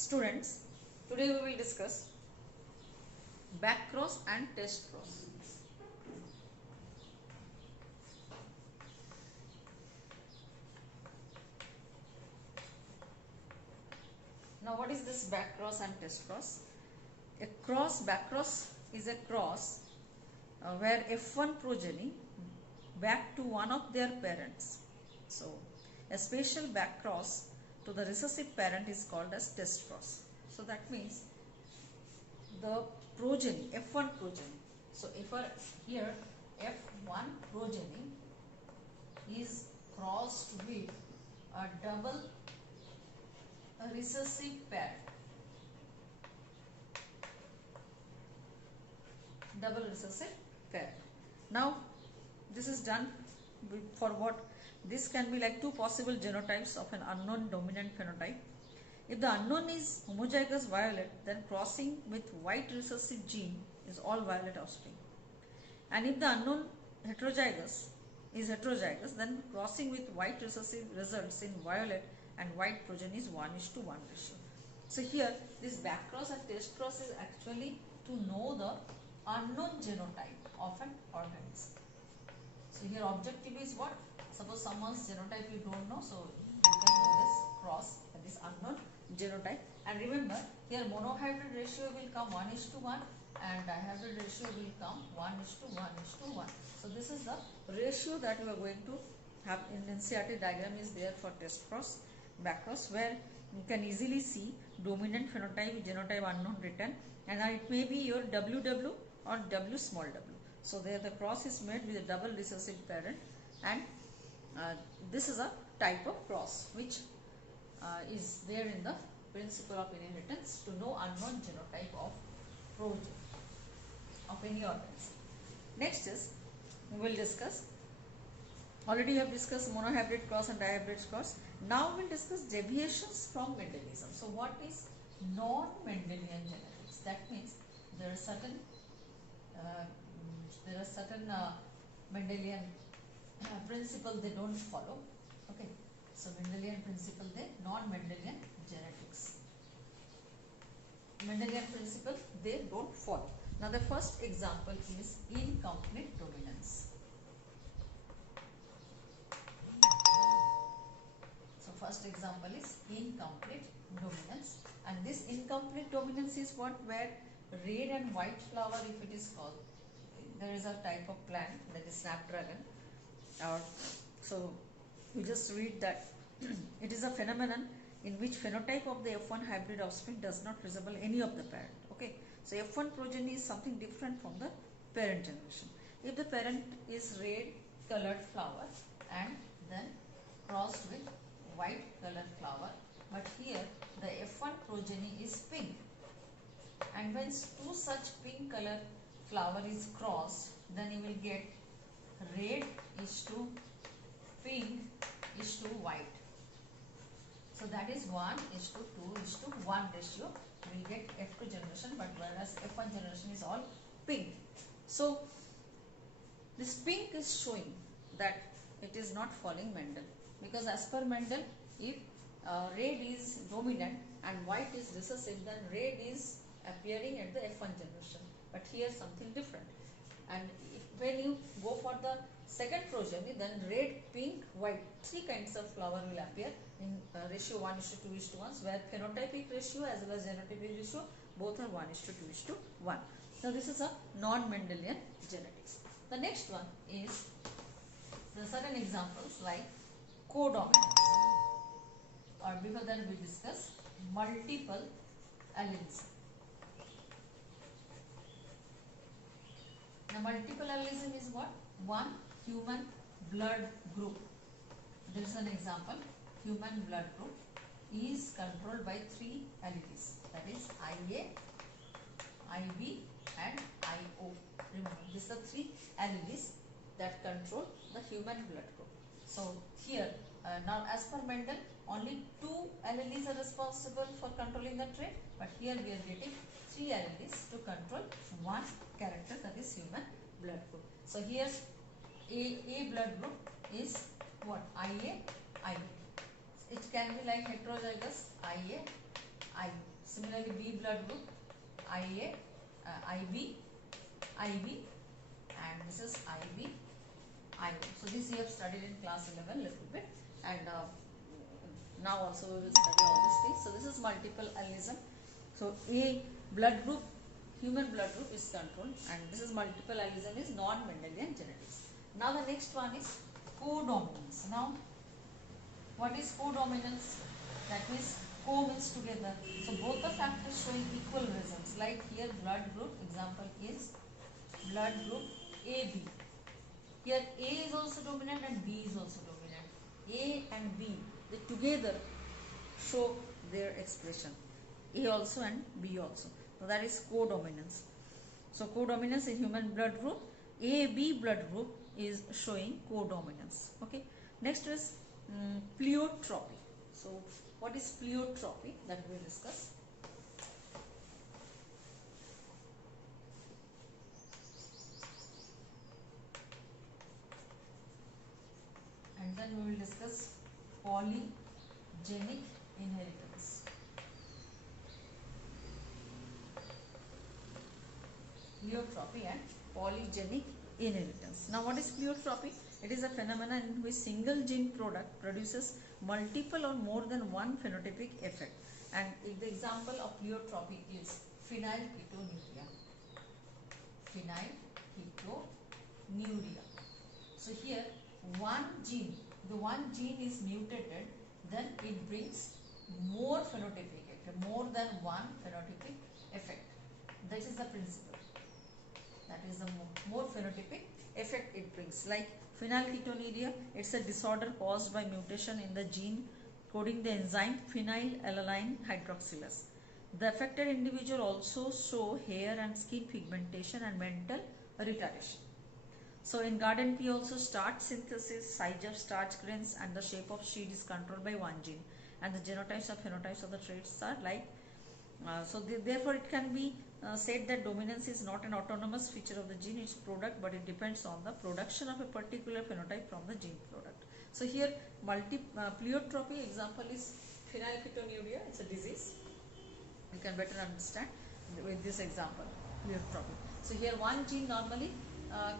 Students, today we will discuss back cross and test cross. Now what is this back cross and test cross? Back cross is a cross where F1 progeny back to one of their parents. So a special back cross to the recessive parent is called as test cross. So that means the progeny, F1 progeny. So if here F1 progeny is crossed with a double recessive parent. Double recessive parent. Now this is done for what? This can be like two possible genotypes of an unknown dominant phenotype. If the unknown is homozygous violet, then crossing with white recessive gene is all violet offspring. And if the unknown is heterozygous, then crossing with white recessive results in violet and white progeny is 1:1 ratio. So here this back cross and test cross is actually to know the unknown genotype of an organism. So here objective is what? Suppose someone's genotype you don't know, so you can do this cross, that is unknown genotype. And remember here monohybrid ratio will come 1:1 and dihybrid ratio will come 1:1:1. So this is the ratio that we are going to have in NCERT diagram is there for test cross, back cross, where you can easily see dominant phenotype, genotype unknown written, and it may be your WW or W small w. So there the cross is made with a double recessive parent, and this is a type of cross which is there in the principle of inheritance to know unknown genotype of progeny of any organism. Next is we will discuss, already we have discussed monohybrid cross and dihybrid cross. Now we will discuss deviations from Mendelianism. So what is non-Mendelian genetics? That means there are certain Mendelian principle they don't follow. Okay, so Mendelian principle, they non-Mendelian genetics. Mendelian principle they don't follow. Now the first example is incomplete dominance. So first example is incomplete dominance, and this incomplete dominance is what? Where red and white flower, if it is called, there is a type of plant that is snapdragon. So we just read that it is a phenomenon in which phenotype of the F1 hybrid offspring does not resemble any of the parent. Okay, so F1 progeny is something different from the parent generation. If the parent is red colored flower and then crossed with white colored flower, but here the F1 progeny is pink, and when two such pink color flower is crossed, then you will get red is to pink is to white. So that is 1:2:1 ratio. We will get F2 generation, but whereas F1 generation is all pink. So this pink is showing that it is not following Mendel, because as per Mendel, if red is dominant and white is recessive, then red is appearing at the F1 generation, but here something different. And when you go for the second progeny, then red, pink, white, three kinds of flower will appear in ratio 1:2:1, where phenotypic ratio as well as genotypic ratio both are 1:2:1. Now this is a non-Mendelian genetics. The next one is the certain examples like codominance, or before that we discuss multiple allelism. Now multiple allelism is what? One human blood group. There is an example. Human blood group is controlled by three alleles, that is IA, IB and IO. Remember, these are three alleles that control the human blood group. So here now as per Mendel, only two alleles are responsible for controlling the trait, but here we are getting three alleles to control one character, that is human blood group. So here A blood group is what? IA, IB. It can be like heterozygous IA, IB. Similarly, B blood group, IA, IB, IB, and this is IB, IO. So this you have studied in class 11 little bit, and now also we will study all these things. So this is multiple allism. So A blood group, human blood group is controlled, and this is multiple allism is non-Mendelian genetics. Now the next one is codominance. Now what is codominance? That means co means together. So both the factors showing equal results. Like here blood group, example is blood group AB. Here A is also dominant and B is also dominant. A and B, they together show their expression. A also and B also. So that is codominance. So codominance in human blood group, AB blood group is showing codominance. Okay. Next is pleiotropy. So what is pleiotropy? That we will discuss. And then we will discuss polygenic inheritance. Pleiotropy and polygenic inheritance. Now what is pleiotropy? It is a phenomenon in which single gene product produces multiple or more than one phenotypic effect. And the example of pleiotropy is phenylketonuria. Phenylketonuria. So here one gene, the one gene is mutated, then it brings more phenotypic effect, more than one phenotypic effect. That is the principle. That is the more phenotypic effect it brings. Like phenylketonuria, it's a disorder caused by mutation in the gene coding the enzyme phenylalanine hydroxylase. The affected individual also show hair and skin pigmentation and mental retardation. So in garden pea also starch synthesis, size of starch grains and the shape of seed is controlled by one gene, and the genotypes and phenotypes of the traits are like therefore it can be said that dominance is not an autonomous feature of the gene, its product, but it depends on the production of a particular phenotype from the gene product. So here pleiotropy example is phenylketonuria. It's a disease. You can better understand with this example, pleiotropy. So here one gene normally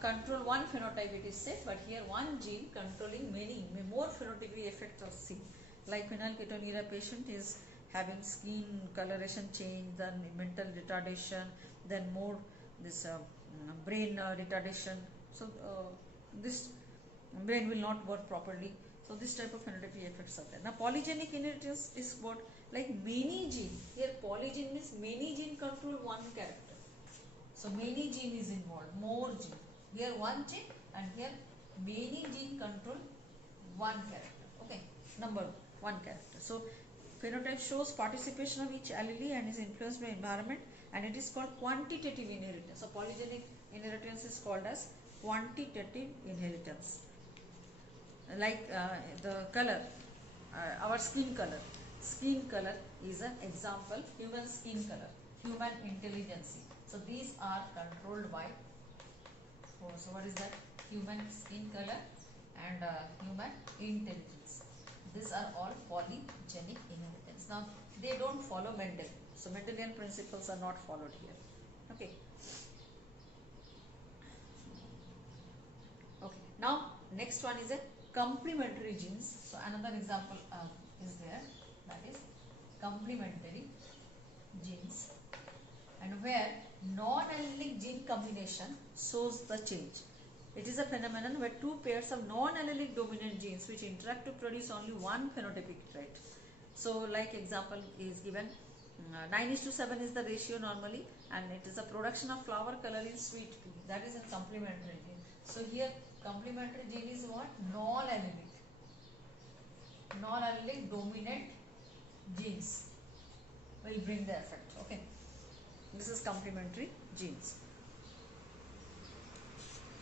control one phenotype, it is said, but here one gene controlling more phenotypic effects are seen. Like phenylketonuria patient is having skin coloration change, then mental retardation, then more this brain retardation. So this brain will not work properly. So this type of phenotypic effects are there. Now polygenic inheritance is what? Like many gene. Here polygene means many gene control one character. So many gene is involved, more gene. Here one gene and here many gene control one character. Okay, number one character. So phenotype shows participation of each allele and is influenced by environment, and it is called quantitative inheritance. So polygenic inheritance is called as quantitative inheritance. Like the color, our skin color. Skin color is an example. Human skin color, human intelligence. So these are controlled by. So what is that? Human skin color and human intelligence. These are all polygenic inheritance. Now they don't follow Mendel. So Mendelian principles are not followed here. Okay. Okay. Now next one is a complementary genes. So another example is there, that is complementary genes, and where non-allelic gene combination shows the change. It is a phenomenon where two pairs of non-allelic dominant genes which interact to produce only one phenotypic trait. So like example is given, 9:7 is the ratio normally, and it is a production of flower color in sweet pea. That is a complementary gene. So here complementary gene is what? Non-allelic. Non-allelic dominant genes will bring the effect. Okay. This is complementary genes.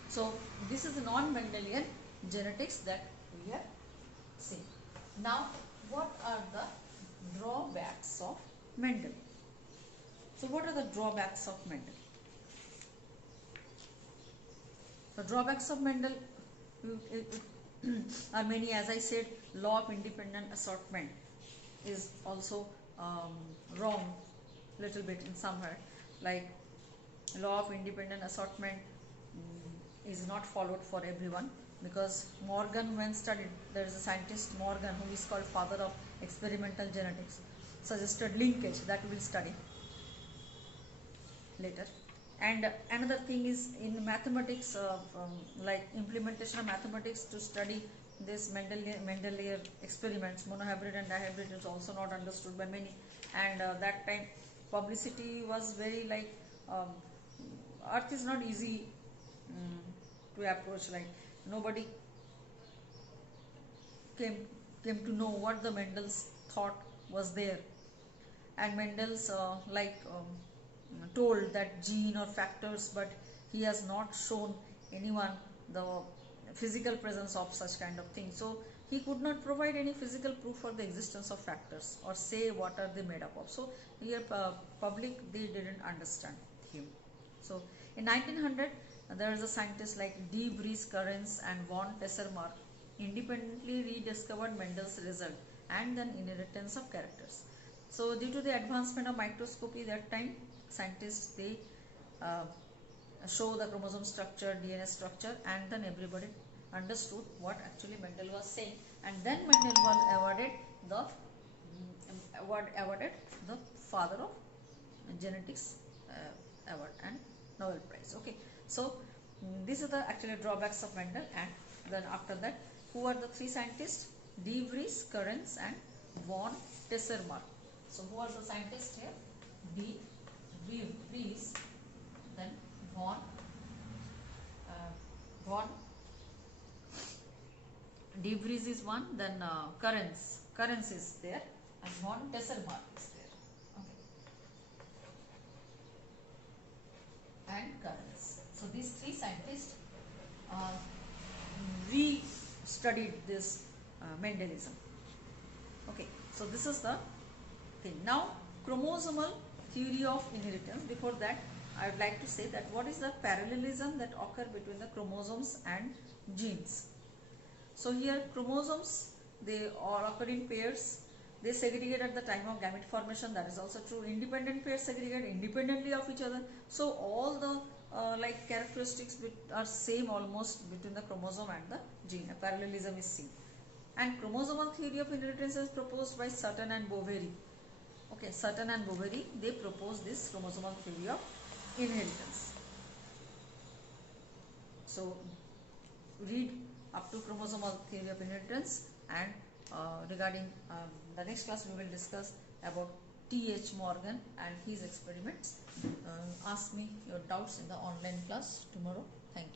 So this is the non-Mendelian genetics that we have seen. Now what are the drawbacks of Mendel? So what are the drawbacks of Mendel? The drawbacks of Mendel are many. As I said, law of independent assortment is also wrong. little bit in somewhere, like law of independent assortment is not followed for everyone, because Morgan, when studied, there is a scientist Morgan who is called father of experimental genetics, suggested linkage that we will study later. And another thing is in mathematics, like implementation of mathematics to study this Mendeleev experiments, monohybrid and dihybrid, is also not understood by many. And that time publicity was very like, earth is not easy to approach, like nobody came to know what the Mendel's thought was there. And Mendel's told that gene or factors, but he has not shown anyone the physical presence of such kind of thing. So he could not provide any physical proof for the existence of factors or say what are they made up of. So here public, they didn't understand him. So in 1900 there is a scientist like de Vries, Currens and von Tessermark independently rediscovered Mendel's result and then inheritance of characters. So due to the advancement of microscopy that time, scientists, they show the chromosome structure, DNA structure, and then everybody understood what actually Mendel was saying. And then Mendel was awarded the father of genetics award and Nobel Prize. Okay, so these are the actually drawbacks of Mendel. And then after that, who are the three scientists? De Vries, Currens and von Tessermark. So who are the scientists here? De Vries, then von De Vries is one, then Currens is there, and von Tessermark is there. Okay, and Currens. So these three scientists re-studied this Mendelism. Okay, so this is the thing. Now, chromosomal theory of inheritance. Before that, I would like to say that what is the parallelism that occur between the chromosomes and genes. So here chromosomes, they all occur in pairs. They segregate at the time of gamete formation. That is also true. Independent pairs segregate independently of each other. So all the like characteristics are same almost between the chromosome and the gene. A parallelism is seen. And chromosomal theory of inheritance is proposed by Sutton and Boveri. Okay, Sutton and Boveri, they propose this chromosomal theory of inheritance. So read up to chromosomal theory of inheritance, and regarding the next class we will discuss about T.H. Morgan and his experiments. Ask me your doubts in the online class tomorrow. Thank you.